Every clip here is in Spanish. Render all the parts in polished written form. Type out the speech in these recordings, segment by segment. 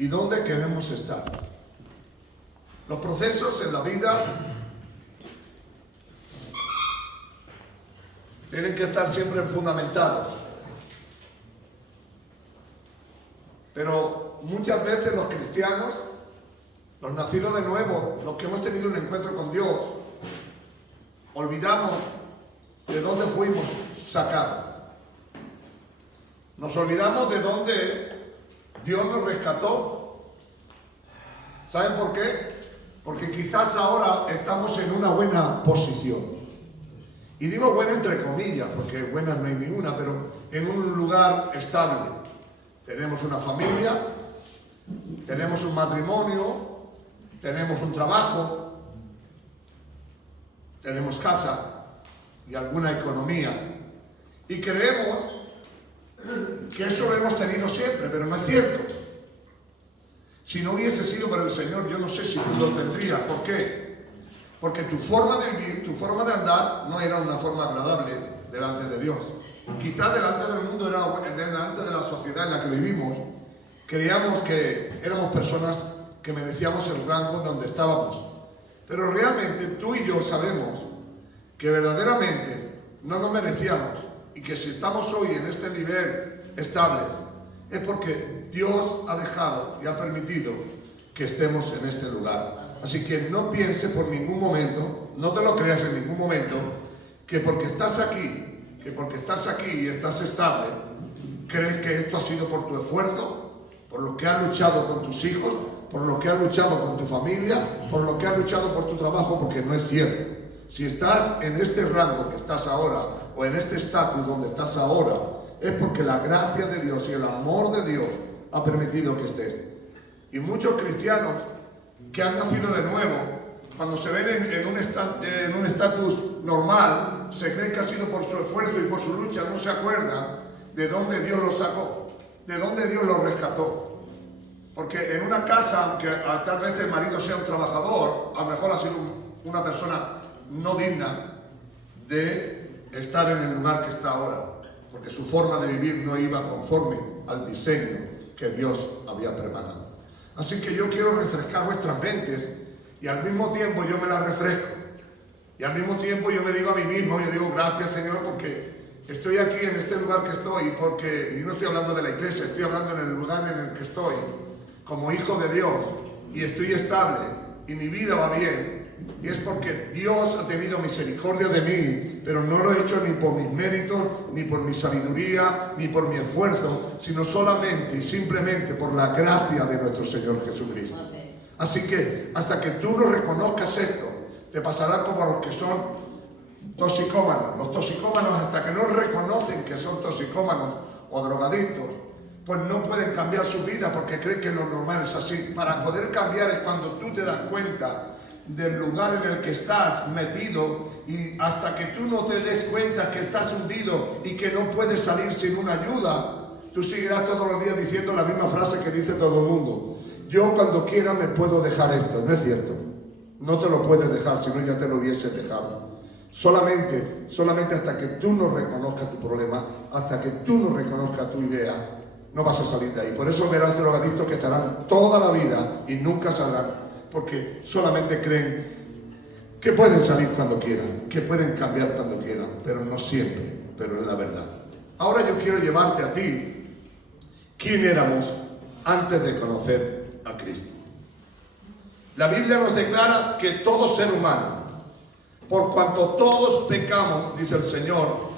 y dónde queremos estar. Los procesos en la vida tienen que estar siempre fundamentados. Pero muchas veces los cristianos, los nacidos de nuevo, los que hemos tenido un encuentro con Dios, olvidamos de dónde fuimos sacados. Nos olvidamos de dónde Dios nos rescató. ¿Saben por qué? Porque quizás ahora estamos en una buena posición. Y digo buena entre comillas, porque buena no hay ninguna, pero en un lugar estable. Tenemos una familia, tenemos un matrimonio, tenemos un trabajo, tenemos casa y alguna economía. Y creemos que eso lo hemos tenido siempre, pero no es cierto. Si no hubiese sido por el Señor, yo no sé si tú lo tendrías. ¿Por qué? Porque tu forma de vivir, tu forma de andar, no era una forma agradable delante de Dios. Quizás delante del mundo, delante de la sociedad en la que vivimos, creíamos que éramos personas que merecíamos el rango donde estábamos. Pero realmente tú y yo sabemos que verdaderamente no nos merecíamos, y que si estamos hoy en este nivel estables, es porque Dios ha dejado y ha permitido que estemos en este lugar. Así que no pienses por ningún momento, no te lo creas en ningún momento, que porque estás aquí y estás estable, crees que esto ha sido por tu esfuerzo, por lo que has luchado con tus hijos, por lo que has luchado con tu familia, por lo que has luchado por tu trabajo, porque no es cierto. Si estás en este rango que estás ahora, o en este estatus donde estás ahora, es porque la gracia de Dios y el amor de Dios ha permitido que estés. Y muchos cristianos que han nacido de nuevo, cuando se ven en un estatus normal, se creen que ha sido por su esfuerzo y por su lucha, no se acuerdan de dónde Dios los sacó, de dónde Dios los rescató. Porque en una casa, aunque tal vez el marido sea un trabajador, a lo mejor ha sido una persona no digna de estar en el lugar que está ahora, porque su forma de vivir no iba conforme al diseño que Dios había preparado. Así que yo quiero refrescar vuestras mentes, y al mismo tiempo yo me las refresco, y al mismo tiempo yo me digo a mí mismo, yo digo gracias Señor porque estoy aquí en este lugar que estoy, y no estoy hablando de la iglesia, estoy hablando en el lugar en el que estoy como hijo de Dios, y estoy estable y mi vida va bien, y es porque Dios ha tenido misericordia de mí, pero no lo he hecho ni por mis méritos, ni por mi sabiduría, ni por mi esfuerzo, sino solamente y simplemente por la gracia de nuestro Señor Jesucristo. Así que hasta que tú no reconozcas esto, te pasará como a los que son toxicómanos. Los toxicómanos, hasta que no reconocen que son toxicómanos o drogadictos, pues no pueden cambiar su vida porque creen que lo normal es así. Para poder cambiar es cuando tú te das cuenta del lugar en el que estás metido, y hasta que tú no te des cuenta que estás hundido y que no puedes salir sin una ayuda, tú seguirás todos los días diciendo la misma frase que dice todo el mundo: yo cuando quiera me puedo dejar esto. No es cierto, no te lo puedes dejar, si no ya te lo hubiese dejado. Solamente hasta que tú no reconozcas tu problema, hasta que tú no reconozcas tu idea, no vas a salir de ahí. Por eso verás drogadictos que estarán toda la vida y nunca saldrán, porque solamente creen que pueden salir cuando quieran, que pueden cambiar cuando quieran, pero no siempre, pero es la verdad. Ahora yo quiero llevarte a ti quién éramos antes de conocer a Cristo. La Biblia nos declara que todo ser humano, por cuanto todos pecamos, dice el Señor,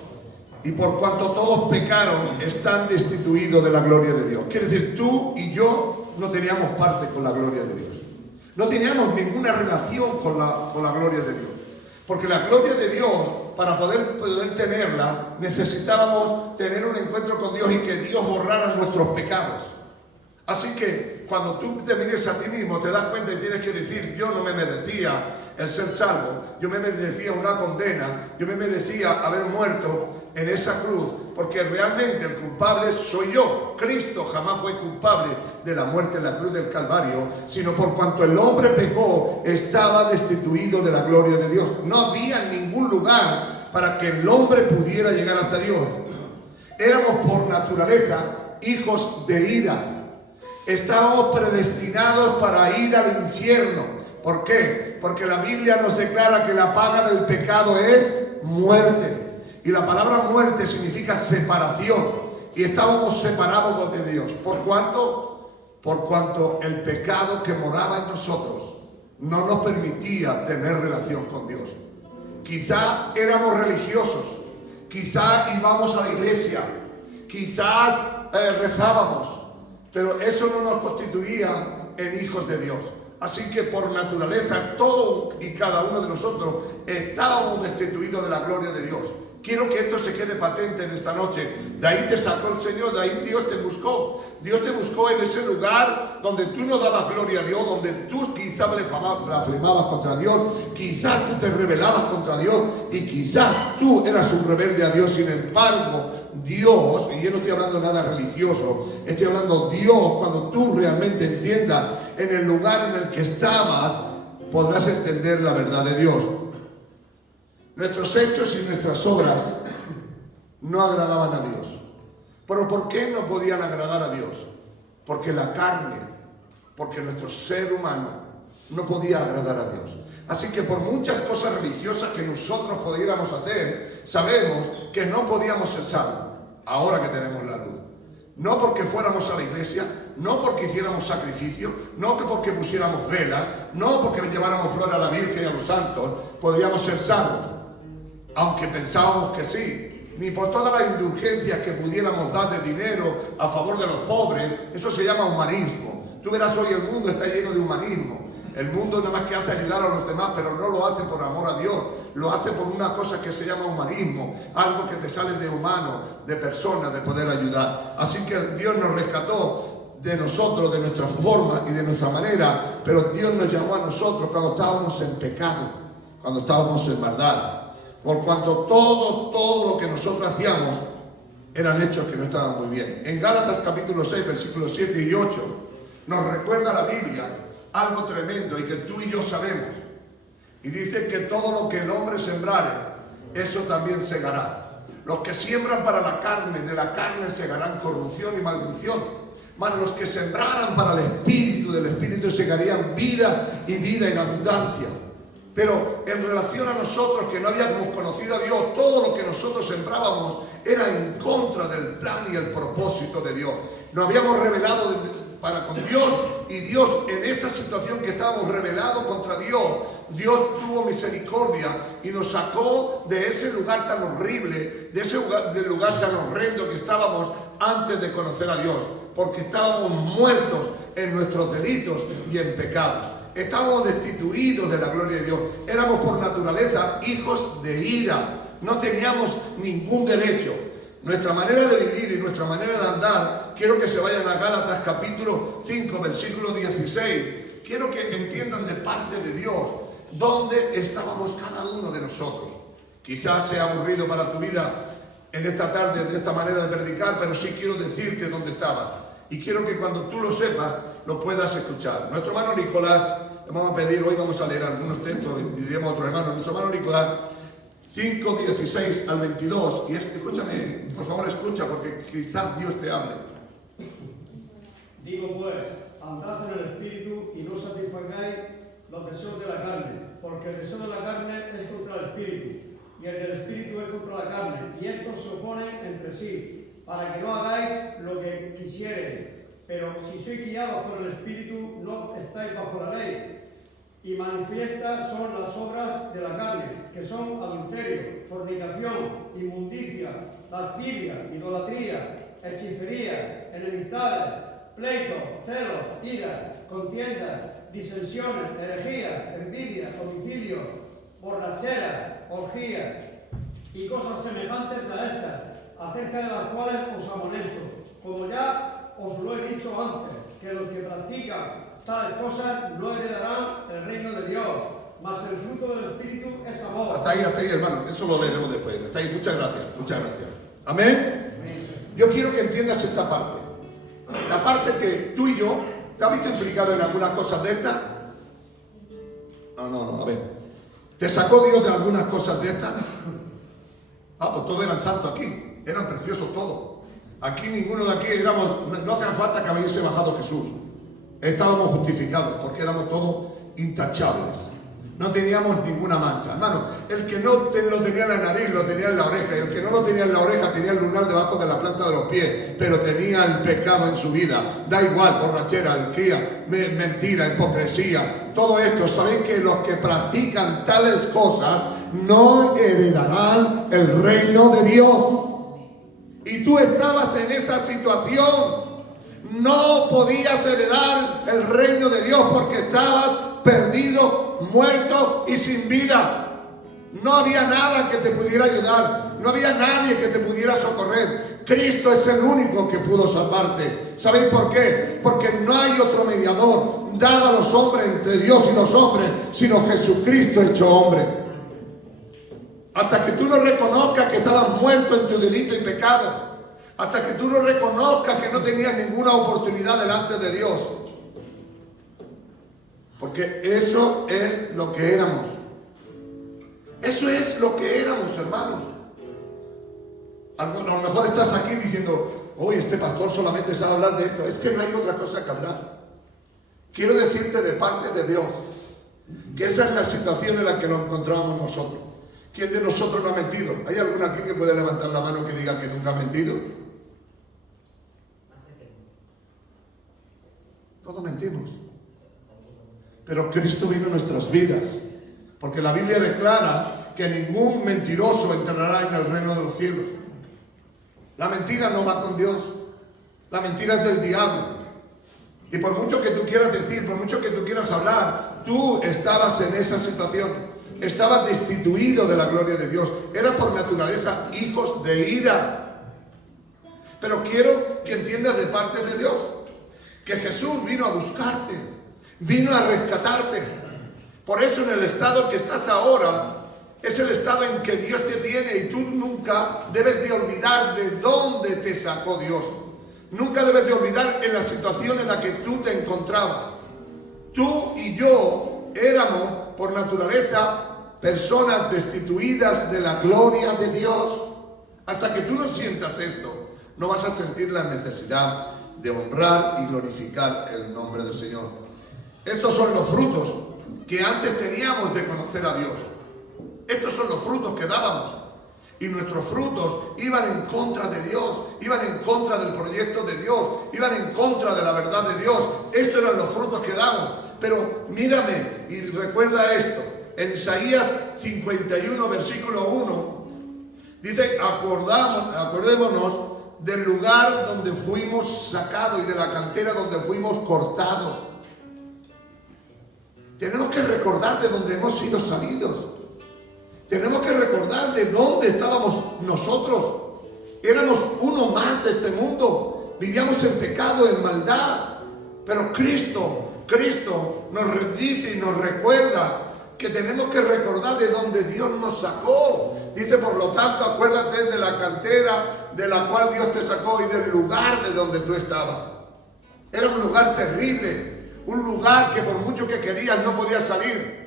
y por cuanto todos pecaron, están destituidos de la gloria de Dios. Quiere decir, tú y yo no teníamos parte con la gloria de Dios. No teníamos ninguna relación con la gloria de Dios. Porque la gloria de Dios, para poder tenerla, necesitábamos tener un encuentro con Dios y que Dios borrara nuestros pecados. Así que cuando tú te mires a ti mismo, te das cuenta y tienes que decir: yo no me merecía el ser salvo, yo me merecía una condena, yo me merecía haber muerto en esa cruz, porque realmente el culpable soy yo. Cristo jamás fue culpable de la muerte en la cruz del Calvario, sino por cuanto el hombre pecó, estaba destituido de la gloria de Dios. No había ningún lugar para que el hombre pudiera llegar hasta Dios. Éramos por naturaleza hijos de ira. Estábamos predestinados para ir al infierno. ¿Por qué? Porque la Biblia nos declara que la paga del pecado es muerte. Y la palabra muerte significa separación. Y estábamos separados de Dios. ¿Por cuánto? Por cuanto el pecado que moraba en nosotros no nos permitía tener relación con Dios. Quizá éramos religiosos, quizá íbamos a la iglesia, quizás rezábamos, pero eso no nos constituía en hijos de Dios. Así que por naturaleza todos y cada uno de nosotros estábamos destituidos de la gloria de Dios. Quiero que esto se quede patente en esta noche. De ahí te sacó el Señor, de ahí Dios te buscó. Dios te buscó en ese lugar donde tú no dabas gloria a Dios, donde tú quizás blasfemabas contra Dios, quizás tú te rebelabas contra Dios y quizás tú eras un rebelde a Dios. Sin embargo, Dios, y yo no estoy hablando de nada religioso, estoy hablando de Dios, cuando tú realmente entiendas en el lugar en el que estabas, podrás entender la verdad de Dios. Nuestros hechos y nuestras obras no agradaban a Dios. ¿Pero por qué no podían agradar a Dios? Porque la carne, porque nuestro ser humano no podía agradar a Dios. Así que por muchas cosas religiosas que nosotros pudiéramos hacer, sabemos que no podíamos ser salvos, ahora que tenemos la luz. No porque fuéramos a la iglesia, no porque hiciéramos sacrificio, no porque pusiéramos vela, no porque lleváramos flor a la Virgen y a los santos, podríamos ser salvos. Aunque pensábamos que sí, ni por todas las indulgencias que pudiéramos dar de dinero a favor de los pobres. Eso se llama humanismo. Tú verás, hoy el mundo está lleno de humanismo. El mundo nada más que hace ayudar a los demás, pero no lo hace por amor a Dios. Lo hace por una cosa que se llama humanismo, algo que te sale de humano, de persona, de poder ayudar. Así que Dios nos rescató de nosotros, de nuestra forma y de nuestra manera, pero Dios nos llamó a nosotros cuando estábamos en pecado, cuando estábamos en maldad. Por cuanto todo lo que nosotros hacíamos eran hechos que no estaban muy bien. En Gálatas capítulo 6, versículos 7 y 8, nos recuerda la Biblia algo tremendo y que tú y yo sabemos. Y dice que todo lo que el hombre sembrare, eso también segará. Los que siembran para la carne, de la carne segarán corrupción y maldición. Mas los que sembraran para el Espíritu, del Espíritu segarían vida y vida en abundancia. Pero en relación a nosotros que no habíamos conocido a Dios, todo lo que nosotros sembrábamos era en contra del plan y el propósito de Dios. Nos habíamos rebelado para con Dios, y Dios, en esa situación que estábamos rebelados contra Dios, Dios tuvo misericordia y nos sacó de ese lugar tan horrible, de ese lugar tan horrendo que estábamos antes de conocer a Dios, porque estábamos muertos en nuestros delitos y en pecados. Estábamos destituidos de la gloria de Dios. Éramos por naturaleza hijos de ira. No teníamos ningún derecho. Nuestra manera de vivir y nuestra manera de andar, quiero que se vayan a Gálatas capítulo 5, versículo 16. Quiero que entiendan de parte de Dios dónde estábamos cada uno de nosotros. Quizás sea aburrido para tu vida en esta tarde, de esta manera de predicar, pero sí quiero decirte dónde estabas. Y quiero que cuando tú lo sepas, lo puedas escuchar. Nuestro hermano Nicolás, le vamos a pedir, hoy vamos a leer algunos textos, y diríamos a otro hermano, nuestro hermano Nicolás, 5, 16 al 22, y escúchame, por favor escucha, porque quizás Dios te hable. Digo pues, andad en el Espíritu y no satisfagáis los deseos de la carne, porque el deseo de la carne es contra el Espíritu, y el del Espíritu es contra la carne, y estos se oponen entre sí, para que no hagáis lo que quisierais. Pero si sois guiados por el Espíritu, no estáis bajo la ley. Y manifiestas son las obras de la carne, que son adulterio, fornicación, inmundicia, lascivia, idolatría, hechicería, enemistades, pleitos, celos, iras, contiendas, disensiones, herejías, envidias, homicidios, borracheras, orgías y cosas semejantes a estas, acerca de las cuales os amonesto, como ya os lo he dicho antes, que los que practican tales cosas no heredarán el reino de Dios, mas el fruto del Espíritu es amor. Hasta ahí, hermano, eso lo leeremos después. Hasta ahí, muchas gracias. Amén. Yo quiero que entiendas esta parte. La parte que tú y yo, ¿te has visto implicado en algunas cosas de estas? No, a ver. ¿Te sacó Dios de algunas cosas de estas? Pues todos eran santos aquí, eran preciosos todos. Aquí ninguno de aquí no hace falta que hubiese bajado Jesús. Estábamos justificados porque éramos todos intachables. No teníamos ninguna mancha. Hermano, el que no lo tenía en la nariz, lo tenía en la oreja. Y el que no lo tenía en la oreja, tenía el lunar debajo de la planta de los pies. Pero tenía el pecado en su vida. Da igual, borrachera, alquía, mentira, hipocresía. Todo esto, ¿sabéis que los que practican tales cosas no heredarán el reino de Dios? Y tú estabas en esa situación. No podías heredar el reino de Dios porque estabas perdido, muerto y sin vida. No había nada que te pudiera ayudar. No había nadie que te pudiera socorrer. Cristo es el único que pudo salvarte. ¿Sabéis por qué? Porque no hay otro mediador dado a los hombres entre Dios y los hombres, sino Jesucristo hecho hombre. Hasta que tú no reconozcas que estabas muerto en tu delito y pecado, hasta que tú no reconozcas que no tenías ninguna oportunidad delante de Dios. Porque eso es lo que éramos. Eso es lo que éramos, hermanos. A lo mejor estás aquí diciendo, oye, este pastor solamente sabe hablar de esto. Es que no hay otra cosa que hablar. Quiero decirte de parte de Dios que esa es la situación en la que nos encontrábamos nosotros. ¿Quién de nosotros no ha mentido? ¿Hay alguno aquí que puede levantar la mano que diga que nunca ha mentido? Todos mentimos. Pero Cristo vino en nuestras vidas. Porque la Biblia declara que ningún mentiroso entrará en el reino de los cielos. La mentira no va con Dios. La mentira es del diablo. Y por mucho que tú quieras decir, por mucho que tú quieras hablar, tú estabas en esa situación. Estabas destituido de la gloria de Dios. Era por naturaleza hijos de ira. Pero quiero que entiendas de parte de Dios que Jesús vino a buscarte, vino a rescatarte. Por eso en el estado en que estás ahora es el estado en que Dios te tiene, y tú nunca debes de olvidar de dónde te sacó Dios. Nunca debes de olvidar en la situación en la que tú te encontrabas. Tú y yo éramos por naturaleza personas destituidas de la gloria de Dios. Hasta que tú no sientas esto, no vas a sentir la necesidad de honrar y glorificar el nombre del Señor. Estos son los frutos que antes teníamos de conocer a Dios. Estos son los frutos que dábamos. Y nuestros frutos iban en contra de Dios, iban en contra del proyecto de Dios, iban en contra de la verdad de Dios. Estos eran los frutos que damos. Pero mírame y recuerda esto. En Isaías 51, versículo 1, dice, acordémonos del lugar donde fuimos sacados y de la cantera donde fuimos cortados. Tenemos que recordar de dónde hemos sido salidos. Tenemos que recordar de dónde estábamos nosotros. Éramos uno más de este mundo. Vivíamos en pecado, en maldad. Pero Cristo nos dice y nos recuerda que tenemos que recordar de dónde Dios nos sacó. Dice, por lo tanto, acuérdate de la cantera de la cual Dios te sacó y del lugar de donde tú estabas. Era un lugar terrible, un lugar que por mucho que querías no podías salir.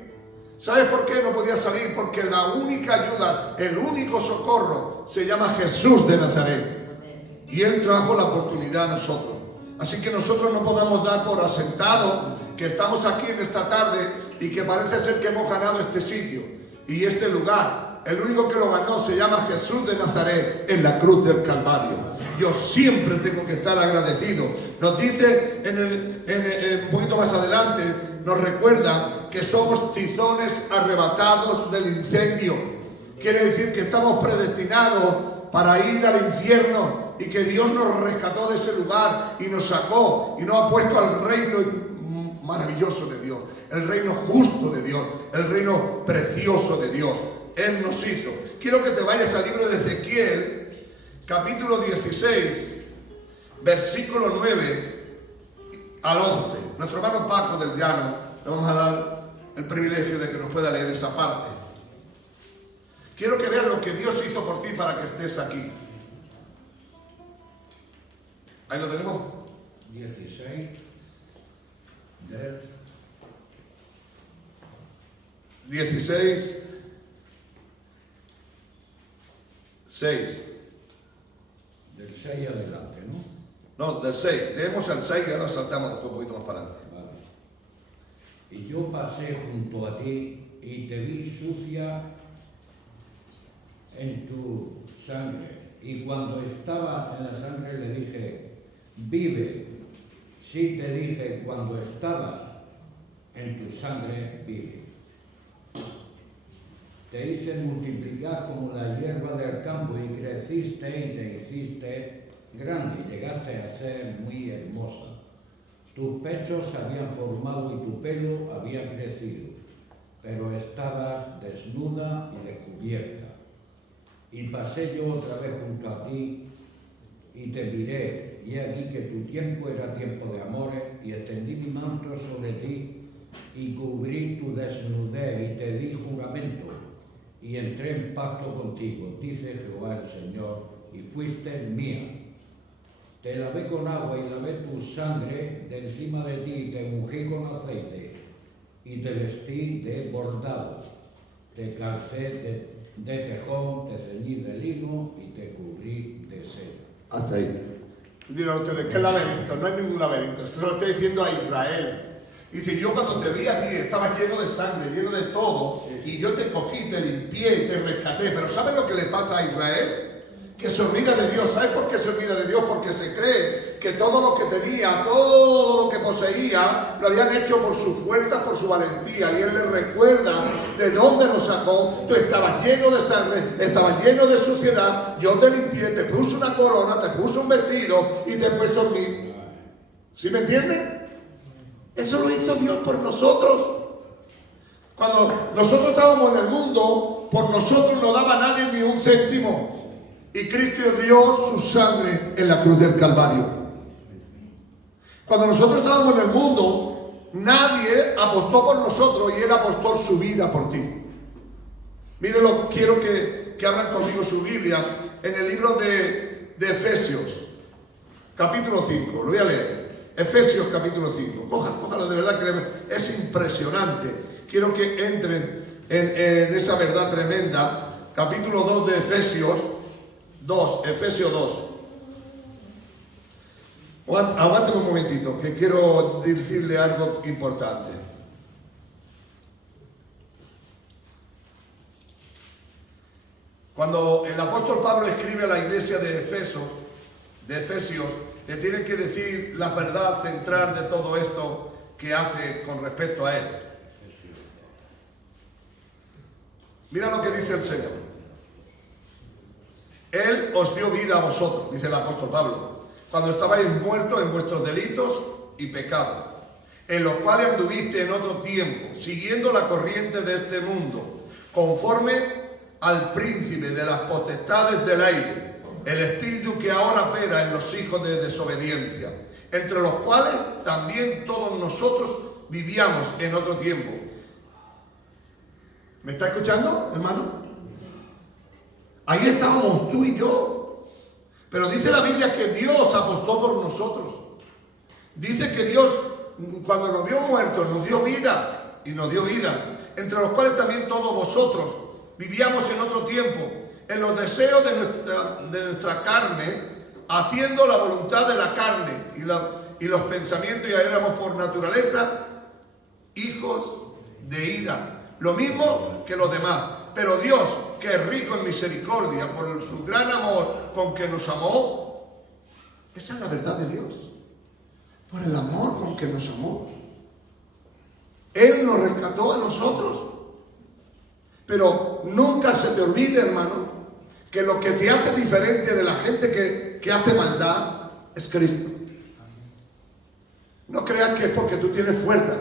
¿Sabes por qué no podías salir? Porque la única ayuda, el único socorro se llama Jesús de Nazaret. Y Él trajo la oportunidad a nosotros. Así que nosotros no podamos dar por asentado que estamos aquí en esta tarde y que parece ser que hemos ganado este sitio y este lugar. El único que lo ganó se llama Jesús de Nazaret en la cruz del Calvario. Yo siempre tengo que estar agradecido. Nos dice un poquito más adelante, nos recuerda que somos tizones arrebatados del incendio. Quiere decir que estamos predestinados para ir al infierno y que Dios nos rescató de ese lugar y nos sacó y nos ha puesto al reino maravilloso de Dios, el reino justo de Dios, el reino precioso de Dios. Él nos hizo. Quiero que te vayas al libro de Ezequiel, capítulo 16, versículo 9 al 11. Nuestro hermano Paco del Llano, le vamos a dar el privilegio de que nos pueda leer esa parte. Quiero que veas lo que Dios hizo por ti para que estés aquí. Ahí lo tenemos. 16 del 16, 6. del 6 adelante. No, del 6. Leemos el 6 y ahora saltamos después un poquito más para adelante. Vale. Y yo pasé junto a ti y te vi sucia en tu sangre. Y cuando estabas en la sangre le dije, vive. Sí te dije, cuando estabas en tu sangre, vive. Te hice multiplicar como la hierba del campo y creciste y te hiciste grande y llegaste a ser muy hermosa. Tus pechos se habían formado y tu pelo había crecido, pero estabas desnuda y descubierta. Y pasé yo otra vez junto a ti y te miré, y he aquí que tu tiempo era tiempo de amores, y extendí mi manto sobre ti y cubrí tu desnudez y te di juramento, y entré en pacto contigo, dice Jehová el Señor, y fuiste mía. Te lavé con agua y lavé tu sangre de encima de ti, y te ungí con aceite, y te vestí de bordado, te calcé de tejón, te ceñí de lino y te cubrí de seda. Hasta ahí. Dirán ustedes, ¿qué laberinto? No hay ningún laberinto. Se lo está diciendo a Israel. Dice, yo cuando te vi a ti estabas lleno de sangre, lleno de todo, y yo te cogí, te limpié, te rescaté. Pero ¿sabes lo que le pasa a Israel? Que se olvida de Dios. ¿Sabes por qué se olvida de Dios? Porque se cree que todo lo que tenía, todo lo que poseía, lo habían hecho por su fuerza, por su valentía. Y Él les recuerda de dónde nos sacó. Tú estabas lleno de sangre, estabas lleno de suciedad. Yo te limpié, te puse una corona, te puse un vestido y te he puesto en mí. ¿Sí me entienden? Eso lo hizo Dios por nosotros. Cuando nosotros estábamos en el mundo, por nosotros no daba nadie ni un céntimo. Y Cristo dio su sangre en la cruz del Calvario. Cuando nosotros estábamos en el mundo, nadie apostó por nosotros y Él apostó su vida por ti. Mírenlo, quiero que abran conmigo su Biblia en el libro de Efesios, capítulo 5. Lo voy a leer. Efesios, capítulo 5. Cójalo, de verdad que es impresionante. Quiero que entren en esa verdad tremenda. Capítulo 2 de Efesios 2. Aguántame un momentito, que quiero decirle algo importante. Cuando el apóstol Pablo escribe a la iglesia de Efesios, le tiene que decir la verdad central de todo esto que hace con respecto a él. Mira lo que dice el Señor. Él os dio vida a vosotros, dice el apóstol Pablo, cuando estabais muertos en vuestros delitos y pecados, en los cuales anduviste en otro tiempo, siguiendo la corriente de este mundo, conforme al príncipe de las potestades del aire, el espíritu que ahora opera en los hijos de desobediencia, entre los cuales también todos nosotros vivíamos en otro tiempo. ¿Me está escuchando, hermano? Ahí estábamos tú y yo. Pero dice la Biblia que Dios apostó por nosotros. Dice que Dios, cuando nos vio muertos, nos dio vida. Y nos dio vida. Entre los cuales también todos vosotros vivíamos en otro tiempo, en los deseos de nuestra carne, haciendo la voluntad de la carne y los pensamientos, ya éramos por naturaleza hijos de ira. Lo mismo que los demás. Pero Dios, que es rico en misericordia, por su gran amor con que nos amó, esa es la verdad de Dios. Por el amor con que nos amó. Él nos rescató a nosotros. Pero nunca se te olvide, hermano, que lo que te hace diferente de la gente que hace maldad es Cristo. No creas que es porque tú tienes fuerza.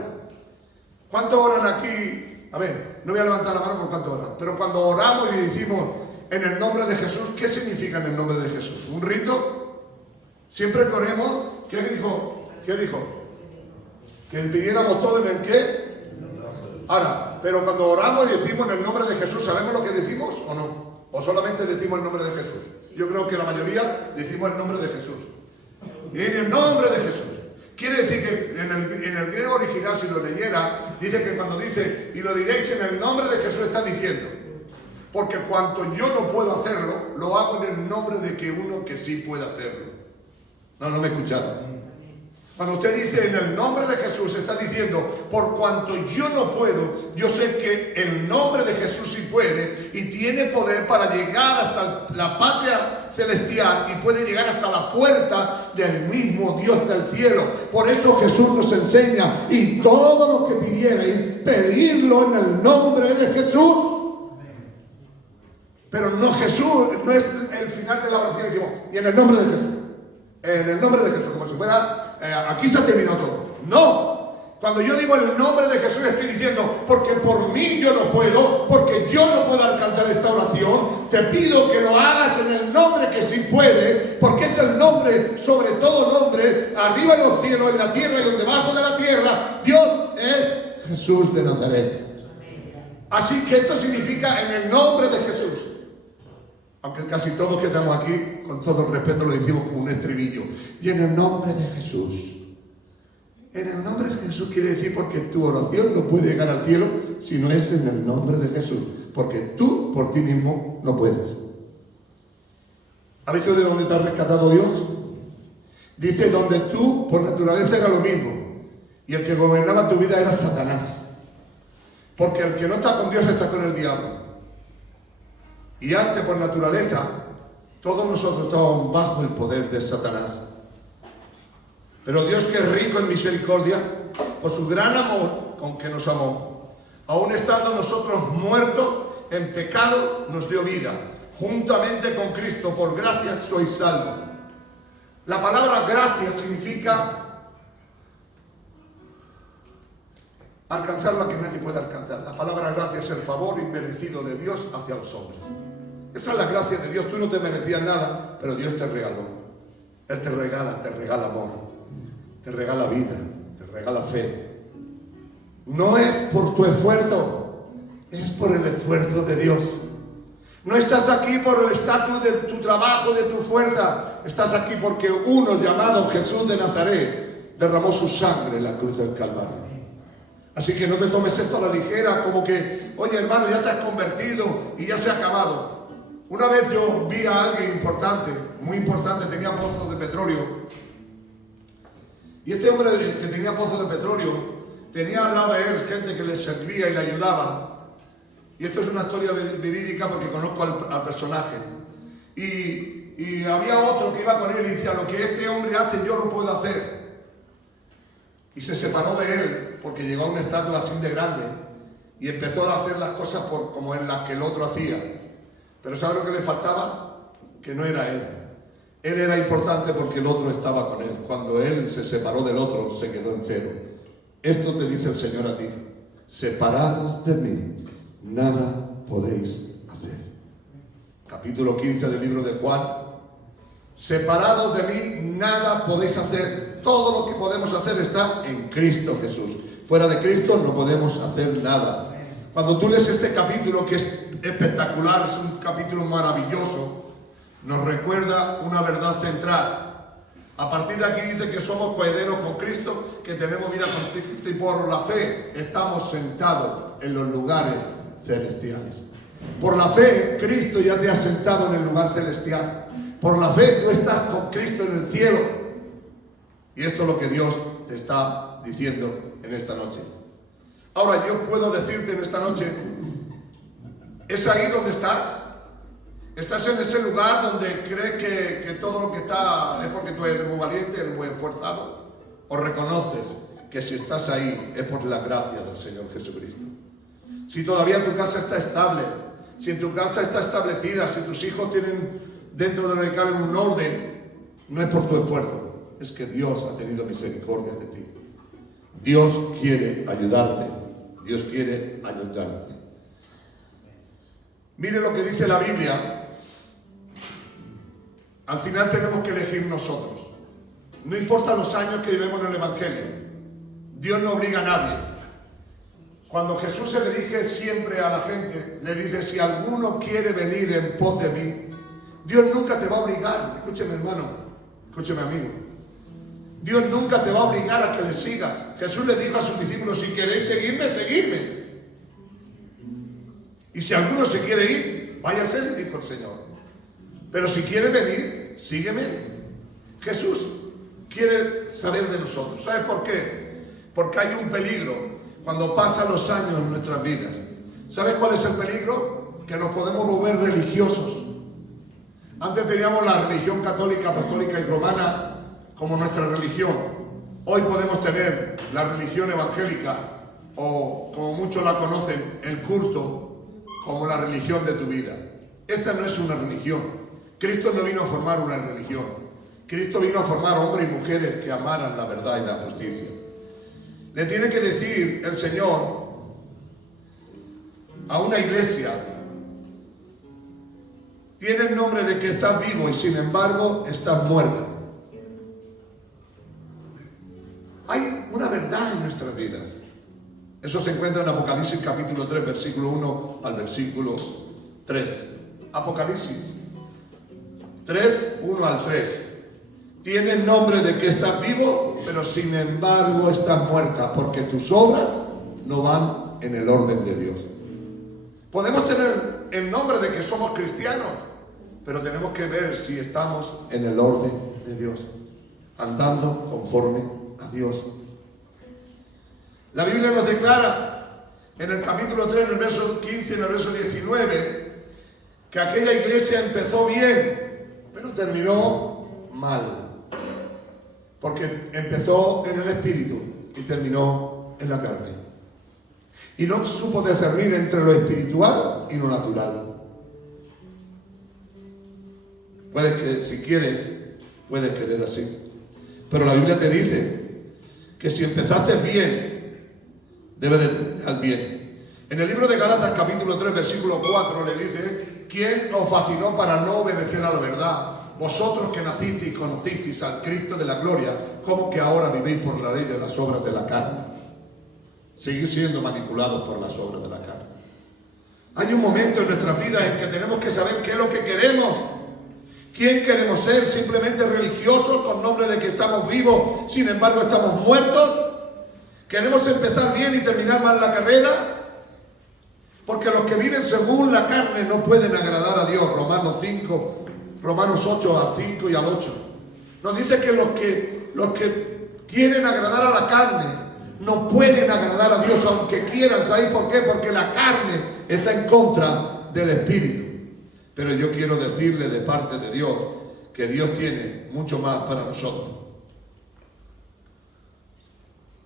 ¿Cuántos oran aquí? A ver, no voy a levantar la mano por cuánto oran, pero cuando oramos y decimos en el nombre de Jesús, ¿qué significa en el nombre de Jesús? ¿Un rito? Siempre que oremos, ¿qué dijo? Que pidiéramos todo en el qué. Ahora, pero cuando oramos y decimos en el nombre de Jesús, ¿sabemos lo que decimos o no? ¿O solamente decimos el nombre de Jesús? Yo creo que la mayoría decimos el nombre de Jesús. Y en el nombre de Jesús. Quiere decir que en el griego original, si lo leyera, dice que cuando dice, y lo diréis en el nombre de Jesús, está diciendo, porque cuanto yo no puedo hacerlo, lo hago en el nombre de que uno que sí puede hacerlo. No me escucharon. Cuando usted dice en el nombre de Jesús, está diciendo, por cuanto yo no puedo, yo sé que el nombre de Jesús sí puede y tiene poder para llegar hasta la patria celestial y puede llegar hasta la puerta del mismo Dios del cielo. Por eso Jesús nos enseña, y todo lo que pidierais, pedirlo en el nombre de Jesús. Pero no, Jesús no es el final de la oración, decimos, y en el nombre de Jesús. En el nombre de Jesús, como si fuera, aquí se terminó todo. No, cuando yo digo el nombre de Jesús estoy diciendo, porque por mí yo no puedo, porque yo no puedo alcanzar esta oración, te pido que lo hagas en el nombre que sí puede, porque es el nombre sobre todo nombre, arriba en los cielos, en la tierra y debajo de la tierra, Dios es Jesús de Nazaret. Así que esto significa en el nombre de Jesús. Aunque casi todos que estamos aquí, con todo el respeto, lo decimos como un estribillo. Y en el nombre de Jesús. En el nombre de Jesús quiere decir porque tu oración no puede llegar al cielo si no es en el nombre de Jesús. Porque tú por ti mismo no puedes. ¿Has visto de dónde te ha rescatado Dios? Dice donde tú por naturaleza era lo mismo. Y el que gobernaba tu vida era Satanás. Porque el que no está con Dios está con el diablo. Y antes, por naturaleza, todos nosotros estábamos bajo el poder de Satanás. Pero Dios, que es rico en misericordia, por su gran amor con que nos amó, aun estando nosotros muertos en pecado, nos dio vida. Juntamente con Cristo, por gracia sois salvos. La palabra gracia significa alcanzar lo que nadie puede alcanzar. La palabra gracia es el favor inmerecido de Dios hacia los hombres. Esa es la gracia de Dios. Tú no te merecías nada, pero Dios te regaló. Él te regala amor, te regala vida, te regala fe. No es por tu esfuerzo, es por el esfuerzo de Dios. No estás aquí por el estatus de tu trabajo, de tu fuerza. Estás aquí porque uno llamado Jesús de Nazaret derramó su sangre en la cruz del Calvario. Así que no te tomes esto a la ligera, como que, oye hermano, ya te has convertido y ya se ha acabado. Una vez yo vi a alguien importante, muy importante, tenía pozos de petróleo. Y este hombre que tenía pozos de petróleo, tenía al lado de él gente que le servía y le ayudaba. Y esto es una historia verídica porque conozco al personaje. Y había otro que iba con él y decía, lo que este hombre hace yo lo puedo hacer. Y se separó de él porque llegó a un estatus así de grande y empezó a hacer las cosas como en las que el otro hacía. Pero ¿sabe lo que le faltaba? Que no era él. Él era importante porque el otro estaba con él. Cuando él se separó del otro, se quedó en cero. Esto te dice el Señor a ti. Separados de mí, nada podéis hacer. Capítulo 15 del libro de Juan. Separados de mí, nada podéis hacer. Todo lo que podemos hacer está en Cristo Jesús. Fuera de Cristo no podemos hacer nada. Cuando tú lees este capítulo, que es espectacular, es un capítulo maravilloso, nos recuerda una verdad central. A partir de aquí dice que somos coherederos con Cristo, que tenemos vida con Cristo y por la fe estamos sentados en los lugares celestiales. Por la fe, Cristo ya te ha sentado en el lugar celestial. Por la fe tú estás con Cristo en el cielo. Y esto es lo que Dios te está diciendo en esta noche. Ahora yo puedo decirte en esta noche, ¿es ahí donde estás? ¿Estás en ese lugar donde crees que todo lo que está es porque tú eres muy valiente, eres muy esforzado? ¿O reconoces que si estás ahí es por la gracia del Señor Jesucristo? Si todavía tu casa está estable, si en tu casa está establecida, si tus hijos tienen dentro de lo que cabe un orden, no es por tu esfuerzo, es que Dios ha tenido misericordia de ti. Dios quiere ayudarte. Dios quiere ayudarte. Mire lo que dice la Biblia. Al final tenemos que elegir nosotros. No importa los años que llevemos en el Evangelio. Dios no obliga a nadie. Cuando Jesús se dirige siempre a la gente, le dice, si alguno quiere venir en pos de mí, Dios nunca te va a obligar. Escúcheme hermano, escúcheme amigo. Dios nunca te va a obligar a que le sigas. Jesús le dijo a sus discípulos, si queréis seguirme, seguidme. Y si alguno se quiere ir, váyase, le dijo el Señor. Pero si quiere venir, sígueme. Jesús quiere saber de nosotros. ¿Sabes por qué? Porque hay un peligro cuando pasan los años en nuestras vidas. ¿Sabes cuál es el peligro? Que nos podemos volver religiosos. Antes teníamos la religión católica, apostólica y romana como nuestra religión. Hoy podemos tener la religión evangélica, o como muchos la conocen, el culto, como la religión de tu vida. Esta no es una religión. Cristo no vino a formar una religión. Cristo vino a formar hombres y mujeres que amaran la verdad y la justicia. Le tiene que decir el Señor a una iglesia: tienes nombre de que estás vivo y sin embargo estás muerto. Hay una verdad en nuestras vidas. Eso se encuentra en Apocalipsis capítulo 3, versículo 1 al versículo 3. Apocalipsis 3, 1 al 3. Tienes nombre de que estás vivo, pero sin embargo estás muerta, porque tus obras no van en el orden de Dios. Podemos tener el nombre de que somos cristianos, pero tenemos que ver si estamos en el orden de Dios, andando conforme a Dios. La Biblia nos declara en el capítulo 3, en el verso 15 y en el verso 19, que aquella iglesia empezó bien, pero terminó mal, porque empezó en el espíritu y terminó en la carne, y no supo discernir entre lo espiritual y lo natural. Puedes que, si quieres, puedes querer así, pero la Biblia te dice que si empezaste bien, debes de terminar bien. En el libro de Gálatas capítulo 3 versículo 4 le dice: ¿quién os fascinó para no obedecer a la verdad? Vosotros que nacisteis y conocisteis al Cristo de la gloria, ¿cómo que ahora vivís por la ley de las obras de la carne? Seguís siendo manipulados por las obras de la carne. Hay un momento en nuestra vida en que tenemos que saber qué es lo que queremos. ¿Quién queremos ser? ¿Simplemente religiosos con nombre de que estamos vivos, sin embargo estamos muertos? ¿Queremos empezar bien y terminar mal la carrera? Porque los que viven según la carne no pueden agradar a Dios. Romanos 8 al 5 y al 8. Nos dice que los que quieren agradar a la carne no pueden agradar a Dios aunque quieran. ¿Sabéis por qué? Porque la carne está en contra del Espíritu. Pero yo quiero decirle de parte de Dios que Dios tiene mucho más para nosotros.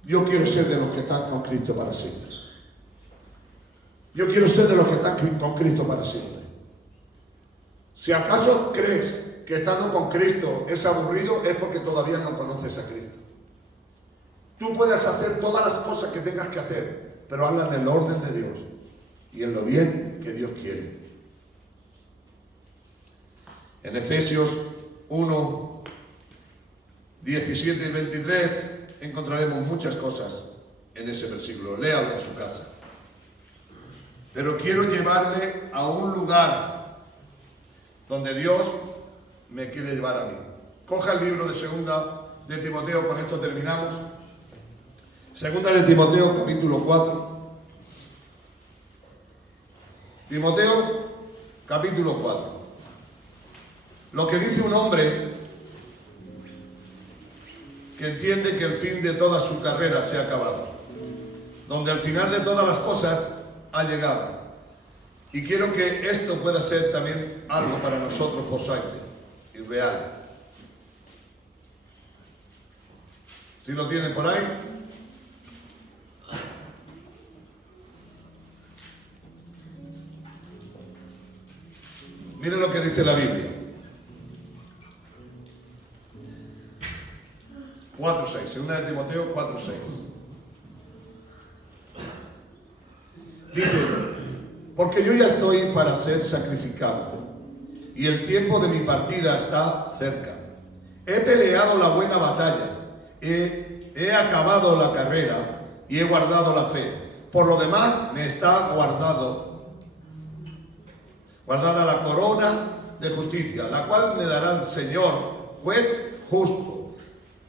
Yo quiero ser de los que están con Cristo para siempre. Yo quiero ser de los que están con Cristo para siempre. Si acaso crees que estando con Cristo es aburrido, es porque todavía no conoces a Cristo. Tú puedes hacer todas las cosas que tengas que hacer, pero habla en el orden de Dios y en lo bien que Dios quiere. En Efesios 1, 17 y 23 encontraremos muchas cosas en ese versículo. Léalo en su casa. Pero quiero llevarle a un lugar donde Dios me quiere llevar a mí. Coja el libro de Segunda de Timoteo, con esto terminamos. Segunda de Timoteo, capítulo 4. Timoteo, capítulo 4. Lo que dice un hombre que entiende que el fin de toda su carrera se ha acabado, donde al final de todas las cosas ha llegado. Y quiero que esto pueda ser también algo para nosotros posible y real. ¿Sí lo tienen por ahí? Miren lo que dice la Biblia. 4:6, segunda de Timoteo 4:6. Dice: porque yo ya estoy para ser sacrificado, y el tiempo de mi partida está cerca. He peleado la buena batalla, he acabado la carrera y he guardado la fe. Por lo demás me está guardada la corona de justicia, la cual me dará el Señor, juez justo,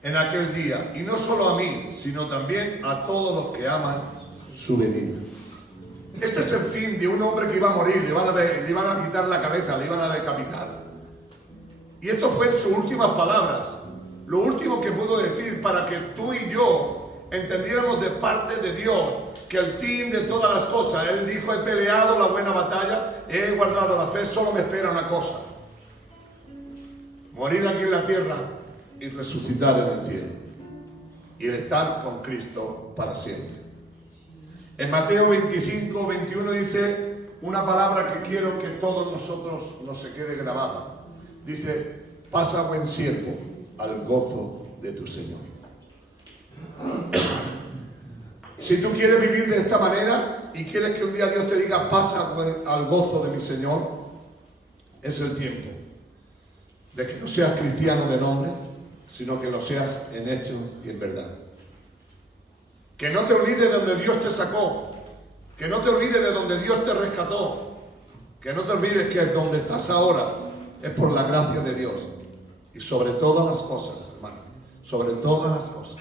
en aquel día, y no solo a mí, sino también a todos los que aman su venida. Este es el fin de un hombre que iba a morir, le iban a quitar la cabeza, le iban a decapitar. Y esto fue sus últimas palabras. lo último que puedo decir para que tú y yo entendiéramos de parte de Dios que el fin de todas las cosas, Él dijo, he peleado la buena batalla, he guardado la fe, solo me espera una cosa: morir aquí en la tierra y resucitar en el cielo, y el estar con Cristo para siempre. En Mateo 25, 21 dice una palabra que quiero que todos nosotros nos se quede grabada. Dice: pasa, buen siervo, al gozo de tu Señor. Si tú quieres vivir de esta manera y quieres que un día Dios te diga, pasa al gozo de mi Señor, es el tiempo de que no seas cristiano de nombre, sino que lo seas en hecho y en verdad. Que no te olvides de donde Dios te sacó, que no te olvides de donde Dios te rescató, que no te olvides que donde estás ahora es por la gracia de Dios. Y sobre todas las cosas, hermano, sobre todas las cosas,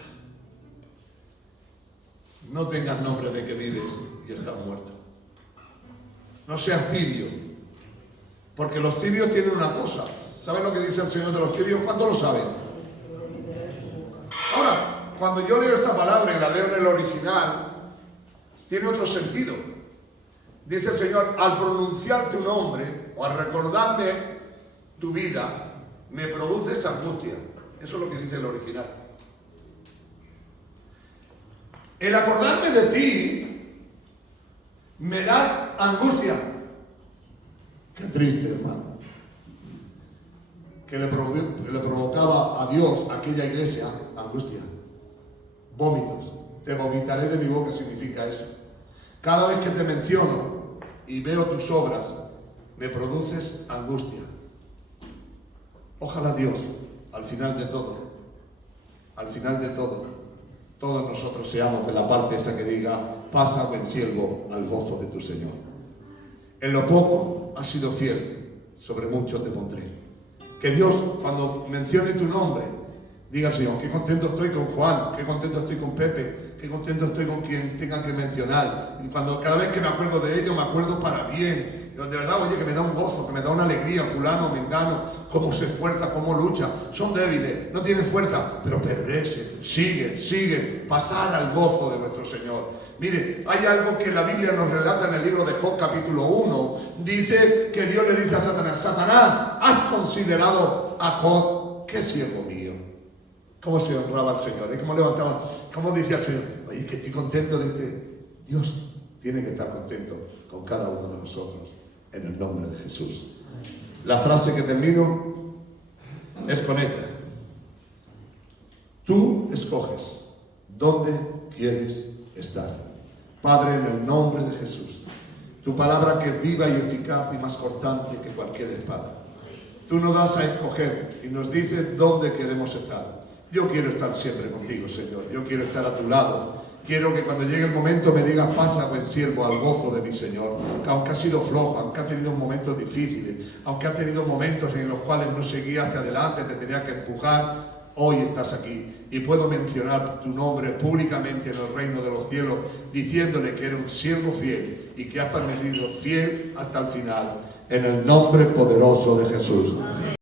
no tengas nombre de que vives y estás muerto. No seas tibio, porque los tibios tienen una cosa. ¿Saben lo que dice el Señor de los tibios? ¿Cuándo lo saben? Ahora, cuando yo leo esta palabra y la leo en el original, tiene otro sentido. Dice el Señor: al pronunciar tu nombre o al recordarme tu vida, me produces angustia. Eso es lo que dice el original. El acordarme de ti me das angustia. Qué triste, hermano. Que le provocaba a Dios, a aquella iglesia, angustia. Vómitos. Te vomitaré de mi boca significa eso. Cada vez que te menciono y veo tus obras, me produces angustia. Ojalá Dios, al final de todo, todos nosotros seamos de la parte esa que diga: pasa, buen siervo, al gozo de tu Señor. En lo poco has sido fiel, sobre mucho te pondré. Que Dios, cuando mencione tu nombre, diga: Señor, qué contento estoy con Juan, qué contento estoy con Pepe, qué contento estoy con quien tenga que mencionar. Y cada vez que me acuerdo de ellos, me acuerdo para bien. De verdad, oye, que me da un gozo, que me da una alegría, fulano, mengano, cómo se esfuerza, cómo lucha. Son débiles, no tienen fuerza, pero permanecen, siguen, pasar al gozo de nuestro Señor. Mire, hay algo que la Biblia nos relata en el libro de Job, capítulo 1. Dice que Dios le dice a Satanás: Satanás, ¿has considerado a Job? ¡Qué siervo mío! ¿Cómo se honraba al Señor? ¿Cómo levantaba? ¿Cómo decía el Señor? Oye, que estoy contento de este. Dios tiene que estar contento con cada uno de nosotros, en el nombre de Jesús. La frase que termino es con esta: tú escoges dónde quieres estar. Padre, en el nombre de Jesús, tu palabra que es viva y eficaz y más cortante que cualquier espada, tú nos das a escoger y nos dices dónde queremos estar. Yo quiero estar siempre contigo, Señor. Yo quiero estar a tu lado. Quiero que cuando llegue el momento me digas: pasa, buen siervo, al gozo de mi Señor. Que aunque ha sido flojo, aunque ha tenido momentos difíciles, aunque ha tenido momentos en los cuales no seguía hacia adelante, te tenía que empujar, hoy estás aquí. Y puedo mencionar tu nombre públicamente en el reino de los cielos, diciéndole que eres un siervo fiel y que has permanecido fiel hasta el final. En el nombre poderoso de Jesús.